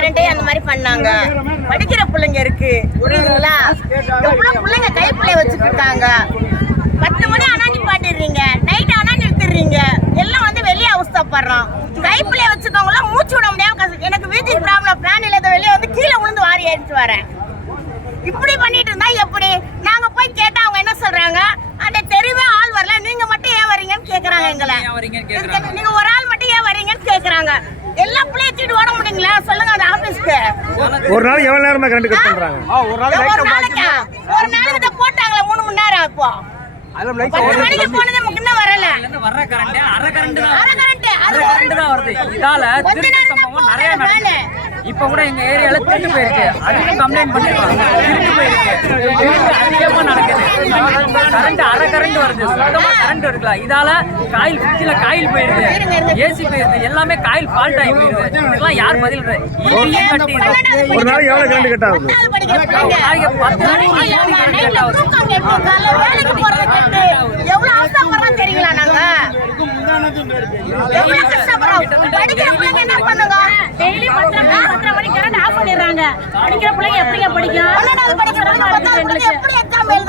கரண்டே அந்த மாதிரி பண்ணாங்க. படிக்கிற பிள்ளைங்க இருக்கு புரியுதுங்களா? எவ்வளவு பிள்ளைங்க கை பிள்ளைய வச்சுட்டு இருக்காங்க பத்து மணி ஆனா நிப்பாட்டிடுறீங்க நைட் ஆனா நிறுத்திடுறீங்க. எல்லாம் வந்து வெளியே அவஸ்தப்படுறோம் கை பிள்ளைய வச்சுக்கவங்களாம் மூச்சு விட முடியாம எனக்கு வீட்டுக்கு ப்ராப்ளம் பிரான் இல்லாத வெளியே வந்து கீழே விழுந்து வாரி எடுத்து வரேன். இப்படி பண்ணிட்டு இருந்தா எப்படி? நாங்க போய் கேட்டா அவங்க என்ன சொல்றாங்க? அந்த தெருவே ஆள் வரல நீங்க மட்டும் ஏன் வரீங்கன்னு கேக்குறாங்க எங்களை. நீங்க ஒரு ஆள் மட்டும் ஏன் வரீங்கன்னு கேக்குறாங்க. எல்லா பிள்ளைய தூக்கிட்டு ஓட முடியுங்களா? சொல்லுங்க ஒரு நாள் எவ்வளவு நேரமா கரண்ட் கட் பண்றாங்க? ஒரு நாளைக்கா? ஒரு நாளைக்கு இதை போட்டாங்களே? மூணு மணி நேரம் இப்போ பத்து மணிக்கு போனது முன்ன வரல. இருந்து வர்ற கரண்ட் அரை கரண்ட் தான் அரை current, அது அரை கரண்ட் தான் வருது. இதால கொஞ்ச திருட்டு நேரம் தான் சம்பவம் நிறைய போகுது நடக்குது. இப்ப கூட எங்க ஏரியால திருட்டு போயிருக்கு. அதுக்கும் கம்ப்ளைண்ட் பண்ணிருக்காங்க திருட்டு போயிருக்கு. கரண்ட் அரை கரண்ட் வருது. சுத்தமா கரண்ட் இருக்குல்ல. இதால காயில் ஃப்ரிட்ஜ்ல காயில் போயிருது ஏசி போயிருது எல்லாமே காயில் ஃபால்ட் ஆகி போயிருது இதெல்லாம் யார் பதில் ஈபியும் கட்டி ஒரு நாளைக்கு எவ்வளவு கரண்ட் கட் ஆகுது நாளைக்கு பத்து நாளைக்கு ஆகுது தெரியுங்களா. படிக்கிற பிள்ளைங்க என்ன பண்ணுங்க? டெய்லி பத்தரை மணி பத்தரை மணி கரண்ட் பண்ணிடுறாங்க. படிக்கிற பிள்ளைங்க எப்படிங்க படிக்கும்?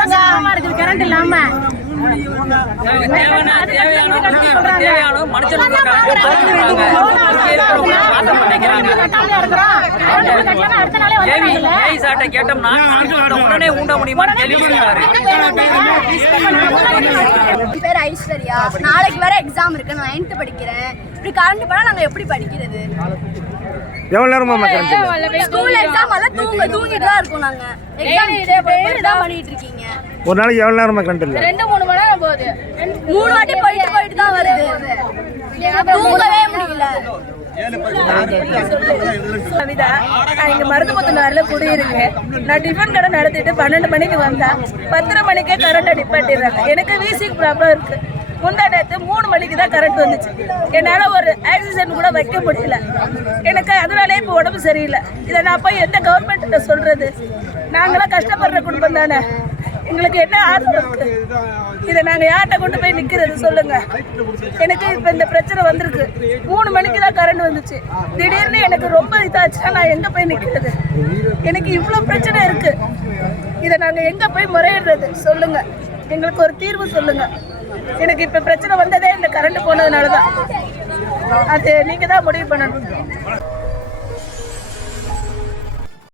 கஷ்டமா இருக்குது கரண்ட் இல்லாம. உடனே ஊண்ட முடியுமான்னு ஐஸ்வர்யா நாளைக்கு வேற எக்ஸாம் இருக்கு நான் நைன்த்து படிக்கிறேன் இப்படி கரண்ட் போனா நாங்க எப்படி படிக்கிறது எவ்வளவு நேரமா கரண்ட் இல்ல ஸ்கூல் எக்ஸாம் எல்லாம் தூங்க தூங்கிட்டு தான் இருக்கோம் நாங்க எக்ஸாம் இதே போய் தான் பண்ணிட்டு இருக்கீங்க ஒரு நாளைக்கு எவ்வளவு நேரமா கரண்ட் இல்ல ரெண்டு மூணு மணி நேரம் போகுது மூணு வாட்டி போயிட்டு போயிட்டு தான் வருது தூங்கவே முடியல கவிதா நான் இங்க மருதுமுத்தனாரில் குடியிருக்கேன். நான் டிஃபன் கடை நடத்திட்டு பன்னெண்டு மணிக்கு வந்தேன் பத்தரை மணிக்கே கரண்ட் நிப்பாட்டிடுறாங்க எனக்கு வீசிங் ப்ராப்ளம் இருக்குது முந்தா நேரத்து மூணு மணிக்கு தான் கரண்ட் வந்துச்சு. என்னால் ஒரு ஆக்சிஜன் கூட வைக்க முடியல. எனக்கு அதனாலே இப்போ உடம்பு சரியில்லை. இதை நான் போய் எந்த கவர்மெண்ட்டில் சொல்கிறது நாங்களாம் கஷ்டப்படுற குடும்பம் தானே. எங்களுக்கு என்ன ஆதரவு இருக்கு? இதை நாங்கள் யார்கிட்ட கொண்டு போய் நிற்கிறது சொல்லுங்க. எனக்கு இப்போ இந்த பிரச்சனை வந்திருக்கு. மூணு மணிக்கு தான் கரண்ட் வந்துச்சு. திடீர்னு எனக்கு ரொம்ப இதாச்சுன்னா நான் எங்கே போய் நிற்கிறது எனக்கு இவ்வளோ பிரச்சனை இருக்கு. இதை நாங்கள் எங்கே போய் முறையிடுறது? சொல்லுங்க. எங்களுக்கு ஒரு தீர்வு சொல்லுங்க. எனக்கு இப்போ பிரச்சனை வந்ததே இந்த கரண்ட் போனதுனால தான் அது நீங்கள் தான் முடிவு பண்ணணும்.